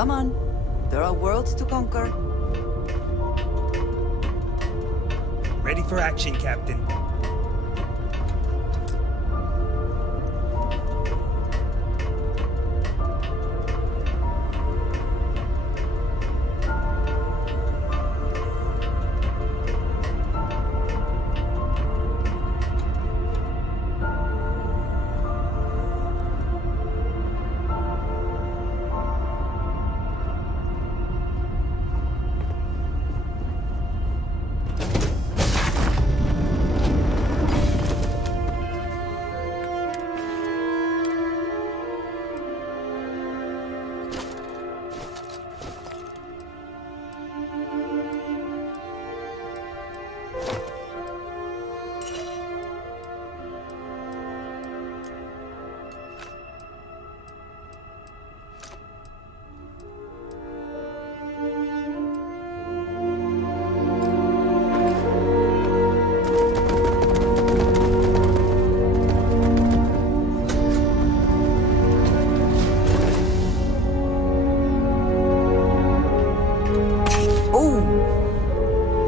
Come on. There are worlds to conquer. Ready for action, Captain.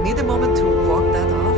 Need a moment to walk that off?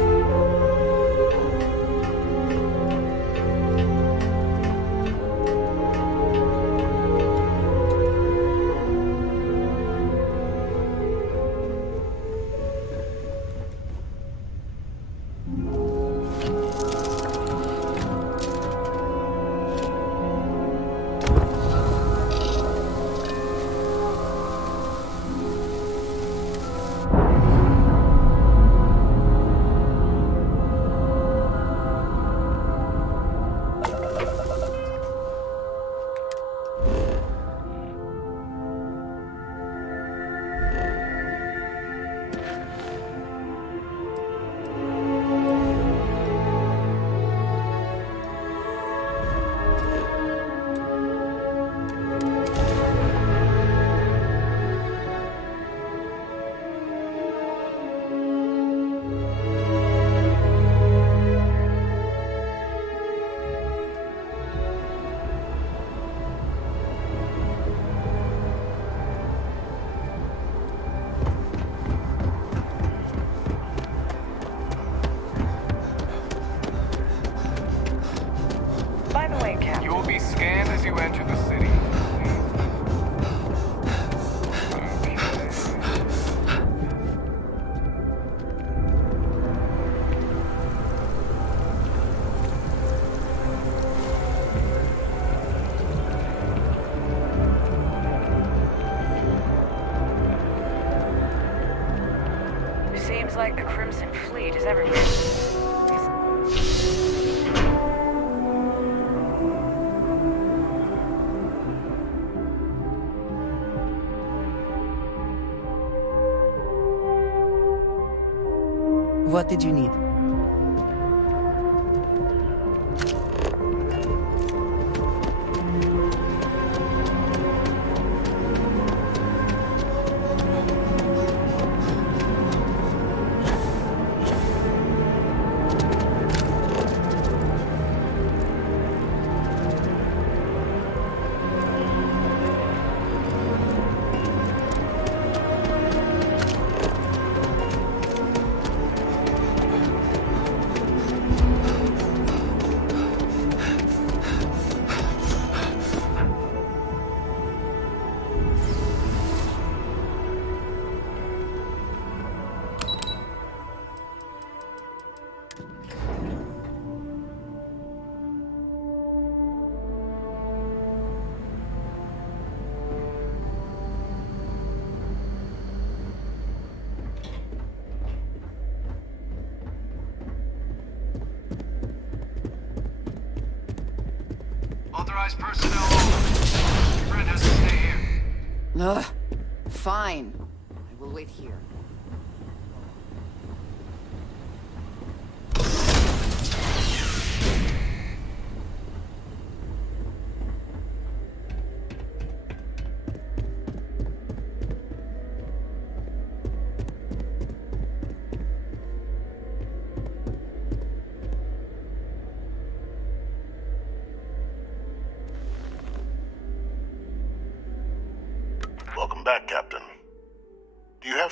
By the way, Cap. You will be scanned as you enter the city. Seems like the Crimson Fleet is everywhere. What did you need? Authorized personnel only. Your friend has to stay here. Ugh. Fine. I will wait here.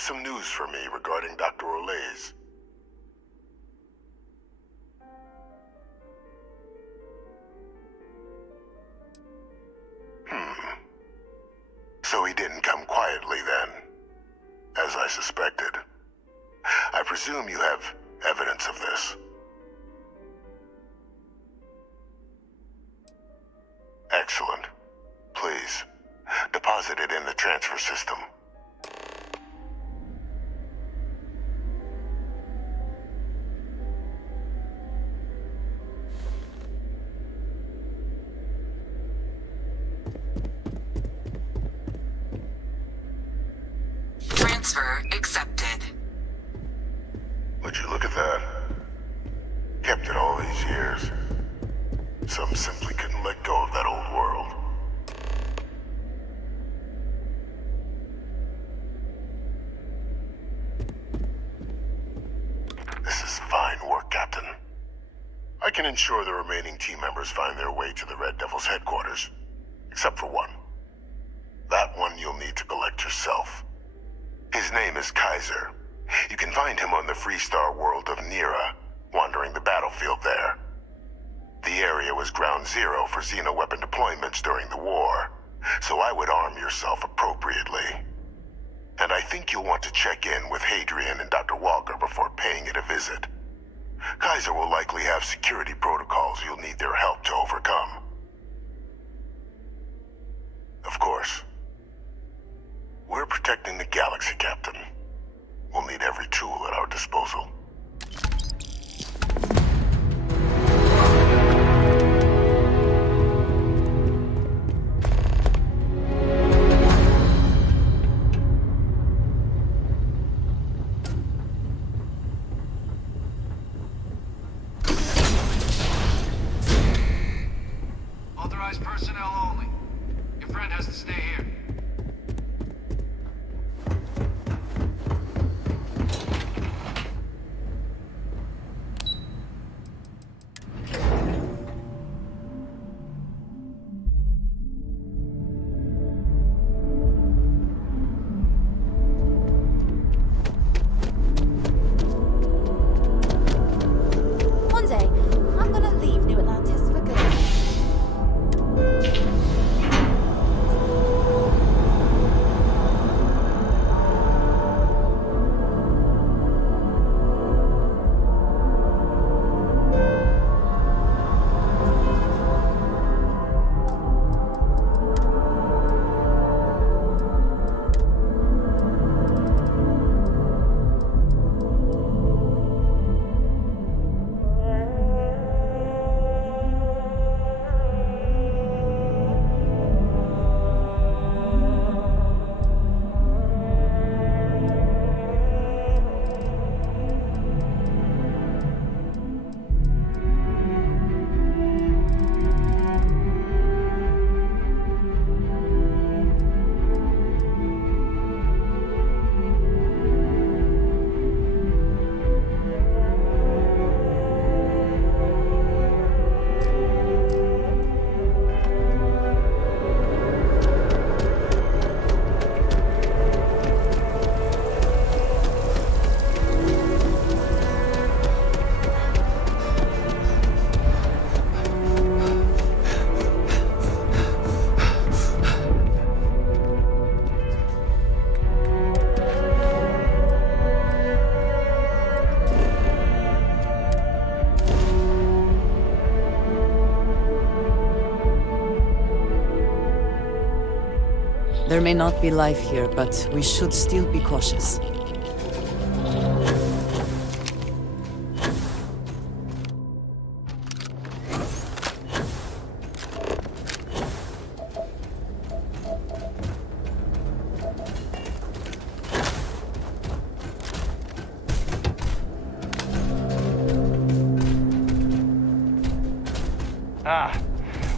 some news for me regarding Dr. Olays. So he didn't come quietly then, as I suspected. I presume you have evidence of this. Excellent. Please, deposit it in the transfer system. Transfer accepted. Would you look at that? Kept it all these years. Some simply couldn't let go of that old world. This is fine work, Captain. I can ensure the remaining team members find their way to the Red Devil's headquarters. Except for one. That one you'll need to collect yourself. His name is Kaiser. You can find him on the Freestar world of Nira, wandering the battlefield there. The area was ground zero for xeno-weapon deployments during the war, so I would arm yourself appropriately. And I think you'll want to check in with Hadrian and Dr. Walker before paying it a visit. Kaiser will likely have security protocols you'll need their help to overcome. Of course, we're protecting the galaxy, Captain. We'll need every tool at our disposal. Authorized personnel only. Your friend has to stay here. One day, I'm gonna leave New Atlantis for good. There may not be life here, but we should still be cautious.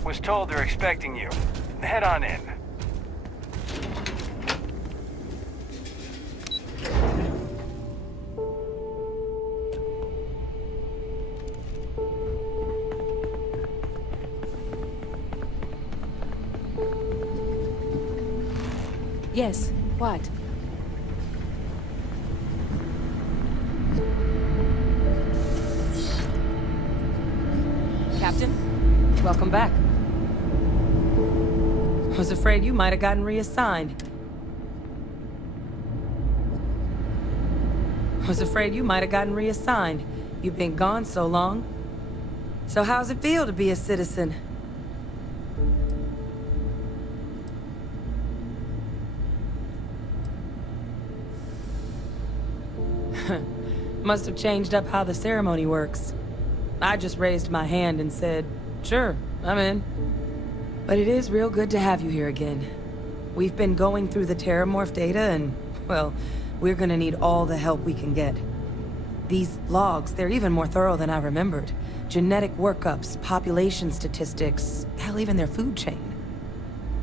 Was told they're expecting you. Head on in. Yes, what? Welcome back. Was afraid you might have gotten reassigned. You've been gone so long. So how's it feel to be a citizen? Must have changed up how the ceremony works. I just raised my hand and said, sure, I'm in. But it is real good to have you here again. We've been going through the Terramorph data and, well, we're gonna need all the help we can get. These logs, they're even more thorough than I remembered. Genetic workups, population statistics, hell, even their food chain.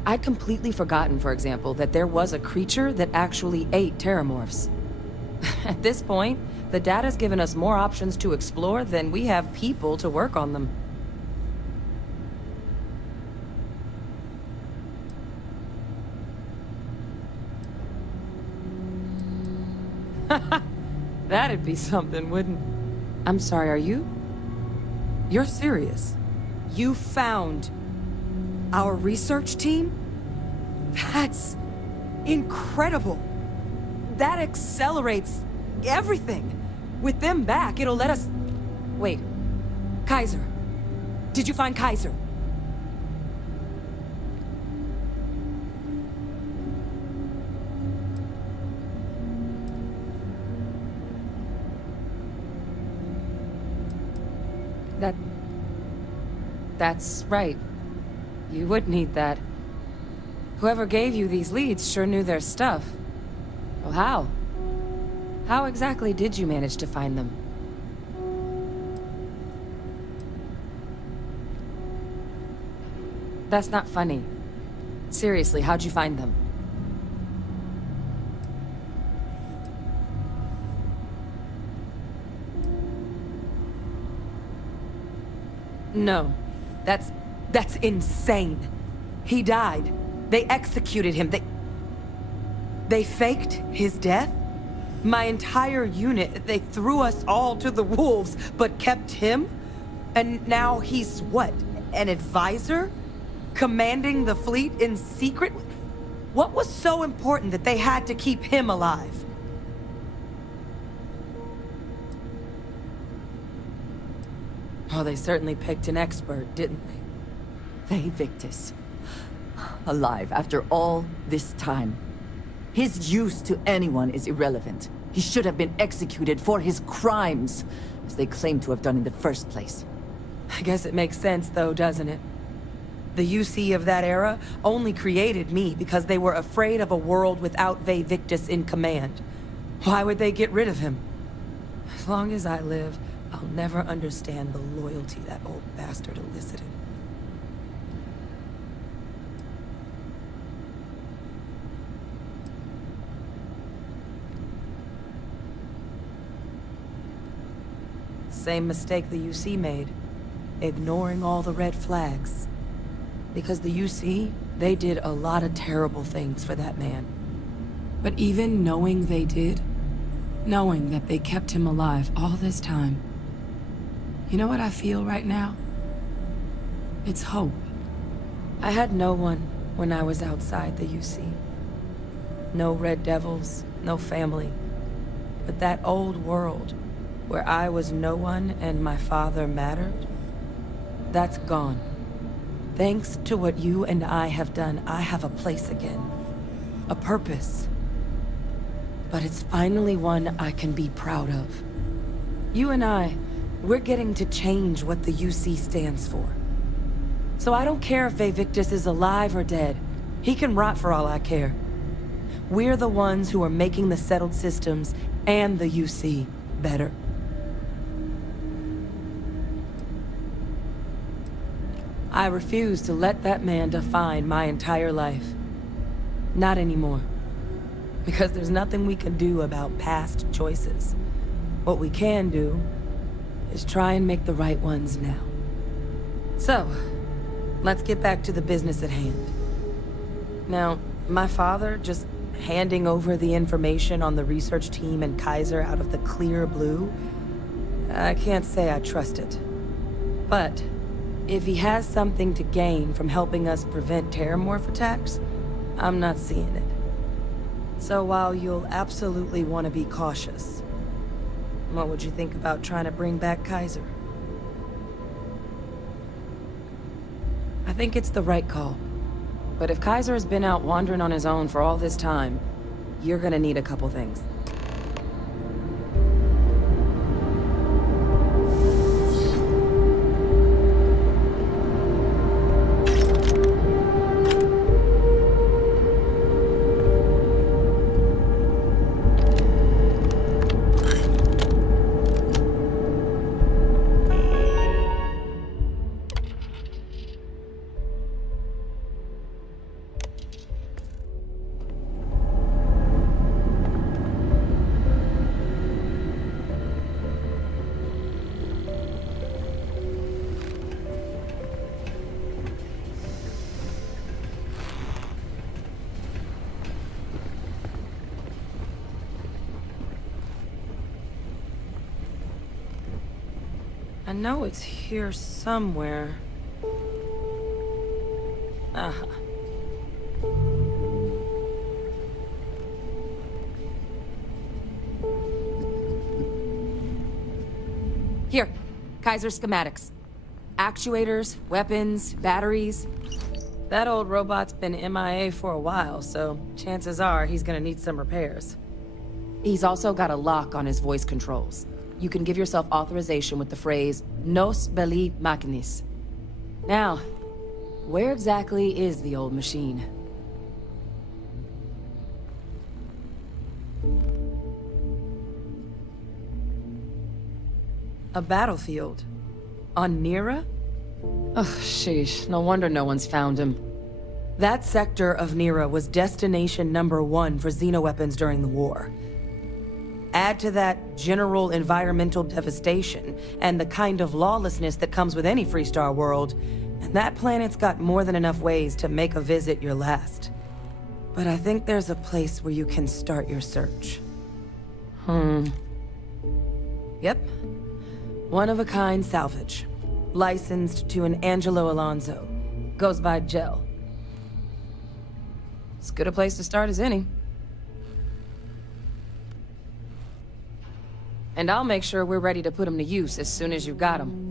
I'd completely forgotten, for example, that there was a creature that actually ate Terramorphs. At this point, the data's given us more options to explore than we have people to work on them. That'd be something, wouldn't... I'm sorry, are you? You're serious? You found our research team? That's incredible. That accelerates everything. With them back, it'll let us... Wait. Kaiser. Did you find Kaiser? That's right. You would need that. Whoever gave you these leads sure knew their stuff. Well, how? How exactly did you manage to find them? That's not funny. Seriously, how'd you find them? No. That's insane. He died. They executed him. They faked his death? My entire unit, they threw us all to the wolves, but kept him? And now he's what? An advisor? Commanding the fleet in secret? What was so important that they had to keep him alive? Oh, they certainly picked an expert, didn't they? Victus. Alive after all this time. His use to anyone is irrelevant. He should have been executed for his crimes, as they claim to have done in the first place. I guess it makes sense, though, doesn't it? The UC of that era only created me because they were afraid of a world without Victus in command. Why would they get rid of him? As long as I live, I'll never understand the loyalty that old bastard elicited. Same mistake the UC made, ignoring all the red flags. Because the UC, they did a lot of terrible things for that man. But even knowing they did, knowing that they kept him alive all this time, you know what I feel right now? It's hope. I had no one when I was outside the UC. No Red Devils, no family. But that old world, where I was no one and my father mattered, that's gone. Thanks to what you and I have done, I have a place again. A purpose. But it's finally one I can be proud of. You and I, we're getting to change what the UC stands for. So I don't care if Victus is alive or dead. He can rot for all I care. We're the ones who are making the settled systems and the UC better. I refuse to let that man define my entire life. Not anymore. Because there's nothing we can do about past choices. What we can do is try and make the right ones now. So, let's get back to the business at hand. Now, my father just handing over the information on the research team and Kaiser out of the clear blue, I can't say I trust it. But If he has something to gain from helping us prevent terramorph attacks, I'm not seeing it. So while you'll absolutely want to be cautious, what would you think about trying to bring back Kaiser? I think it's the right call. But if Kaiser has been out wandering on his own for all this time, you're gonna need a couple things. I know it's here somewhere. Uh-huh. Here, Kaiser schematics. Actuators, weapons, batteries. That old robot's been MIA for a while, so chances are he's gonna need some repairs. He's also got a lock on his voice controls. You can give yourself authorization with the phrase, Nos belli machinis. Now, where exactly is the old machine? A battlefield? On Nira? Ugh, sheesh. No wonder no one's found him. That sector of Nira was destination #1 for xenoweapons during the war. Add to that general environmental devastation and the kind of lawlessness that comes with any Freestar world, and that planet's got more than enough ways to make a visit your last. But I think there's a place where you can start your search. Yep. One-of-a-kind salvage. Licensed to an Angelo Alonso. Goes by Gel. As good a place to start as any. And I'll make sure we're ready to put them to use as soon as you've got them.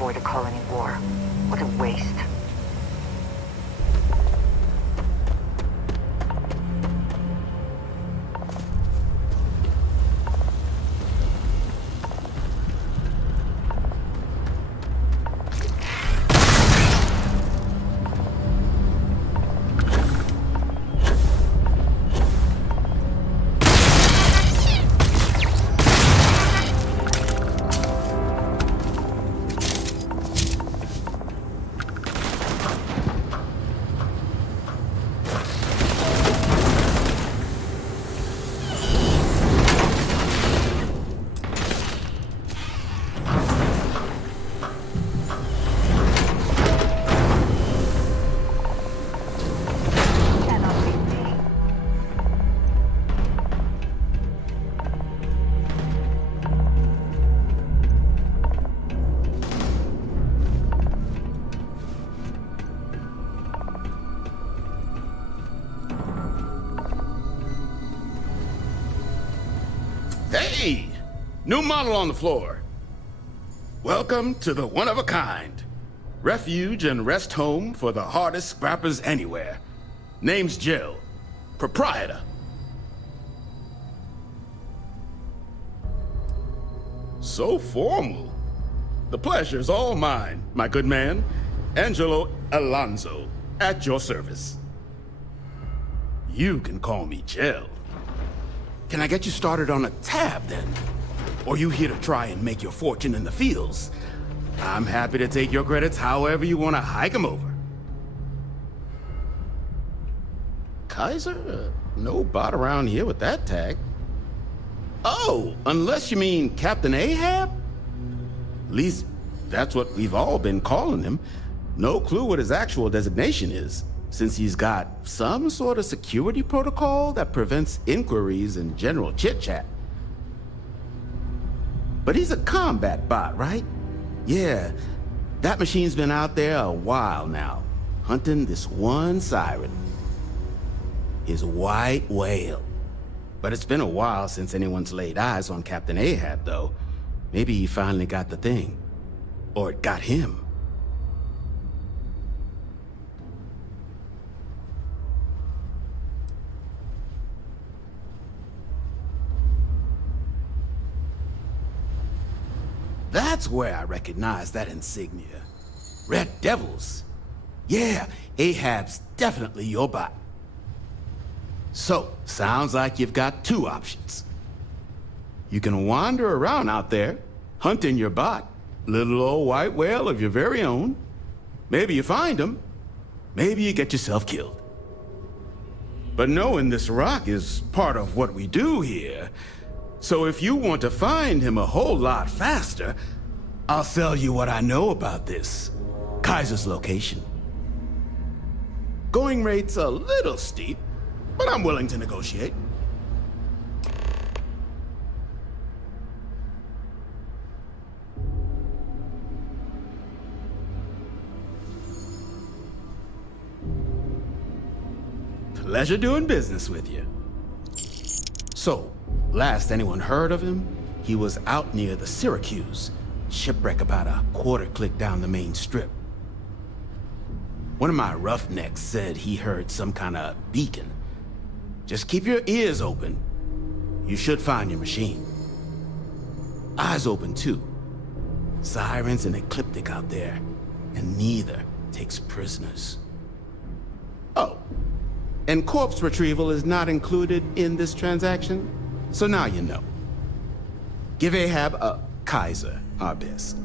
avoid a colony war. What a waste. Hey! New model on the floor. Welcome to the one-of-a-kind. Refuge and rest home for the hardest scrappers anywhere. Name's Jill. Proprietor. So formal. The pleasure's all mine, my good man. Angelo Alonso, at your service. You can call me Jill. Can I get you started on a tab, then? Or you here to try and make your fortune in the fields? I'm happy to take your credits however you want to hike them over. Kaiser? No bot around here with that tag. Oh, unless you mean Captain Ahab? At least, that's what we've all been calling him. No clue what his actual designation is, since he's got some sort of security protocol that prevents inquiries and general chit-chat. But he's a combat bot, right? Yeah, that machine's been out there a while now, hunting this one siren. His white whale. But it's been a while since anyone's laid eyes on Captain Ahab, though. Maybe he finally got the thing. Or it got him. That's where I recognize that insignia. Red Devils. Yeah, Ahab's definitely your bot. So, sounds like you've got two options. You can wander around out there, hunting your bot, little old white whale of your very own. Maybe you find him, maybe you get yourself killed. But knowing this rock is part of what we do here. So if you want to find him a whole lot faster, I'll sell you what I know about this. Kaiser's location. Going rate's a little steep, but I'm willing to negotiate. Pleasure doing business with you. So, last anyone heard of him, he was out near the Syracuse, shipwreck about a quarter click down the main strip. One of my roughnecks said he heard some kind of beacon. Just keep your ears open. You should find your machine. Eyes open too. Sirens and Ecliptic out there, and neither takes prisoners. Oh, and corpse retrieval is not included in this transaction, so now you know. Give Ahab a Kaiser our best.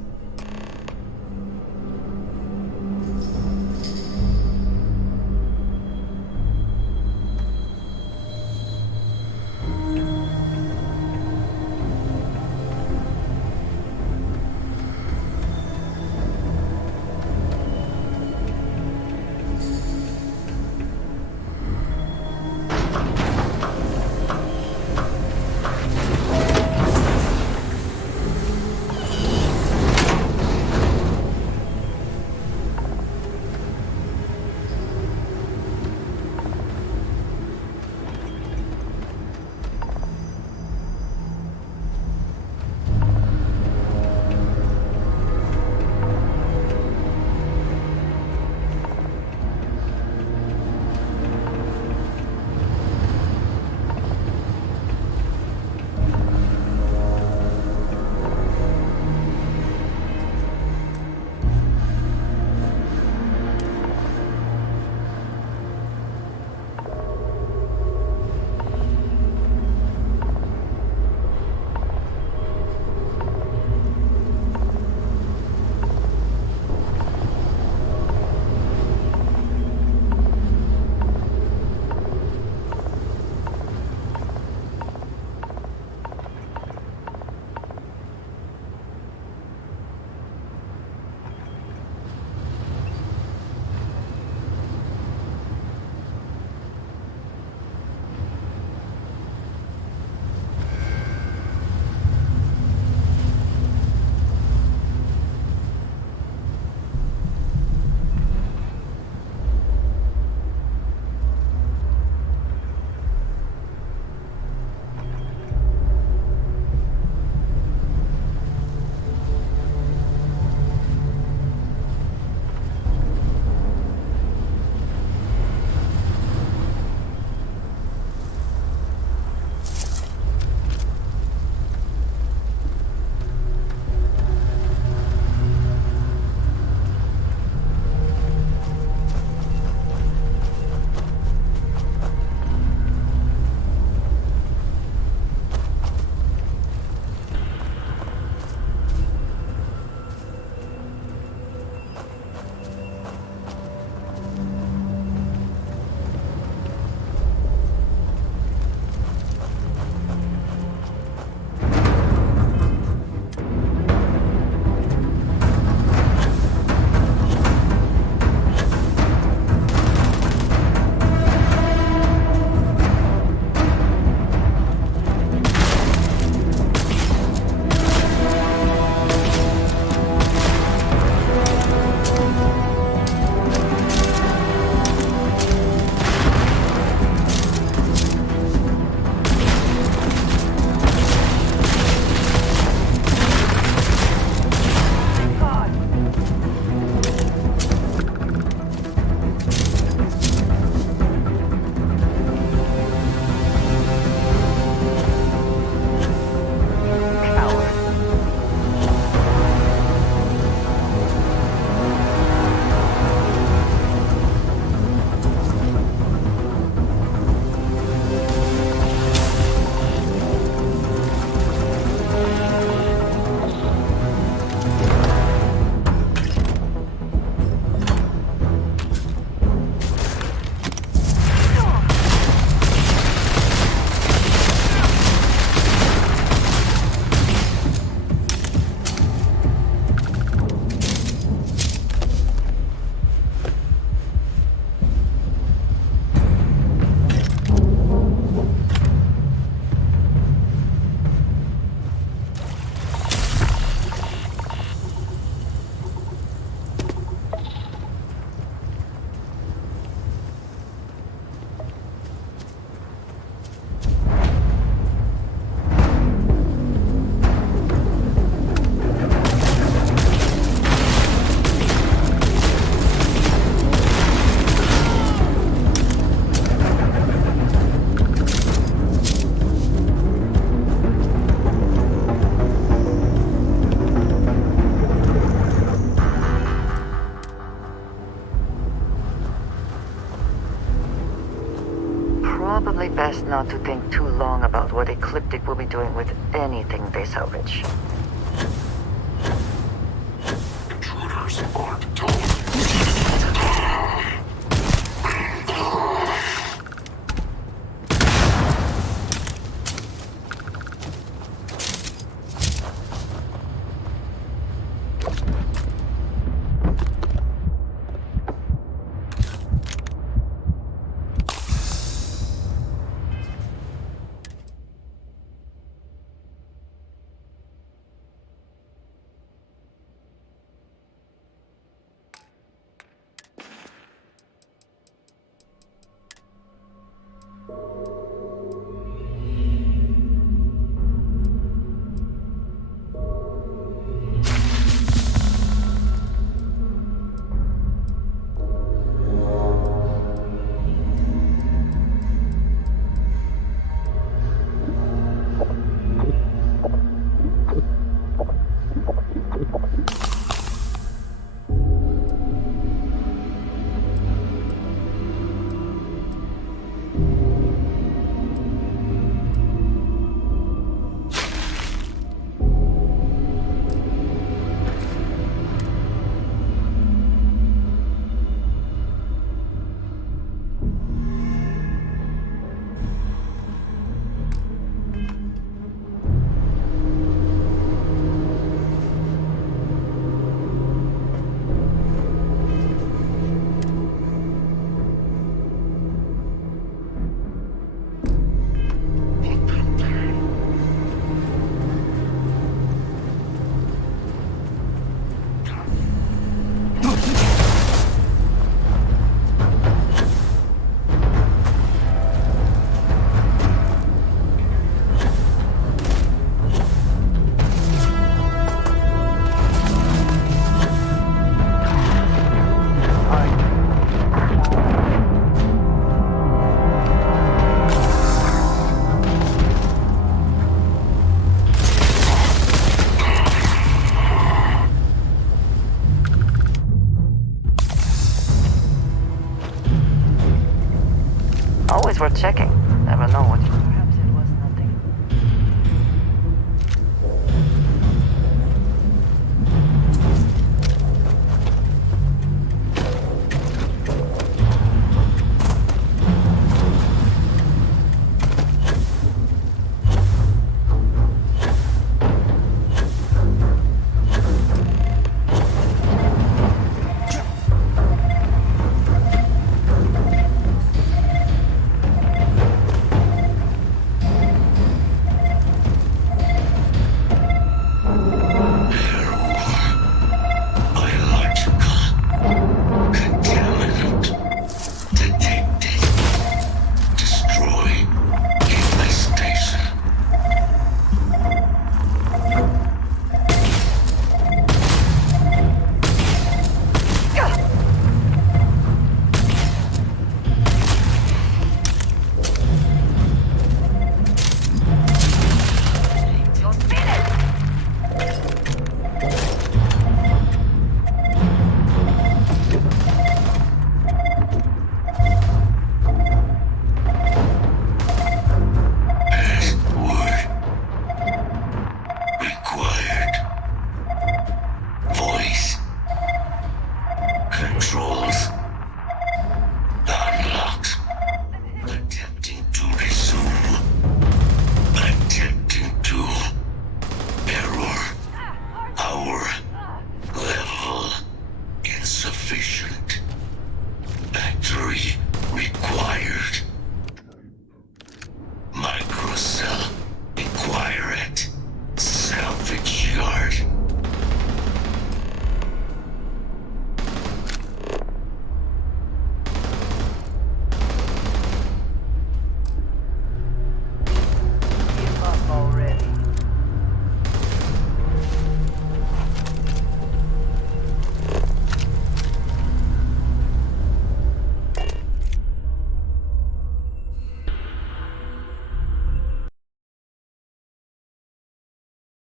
think too long about what Ecliptic will be doing with anything they salvage. Intruders aren't told.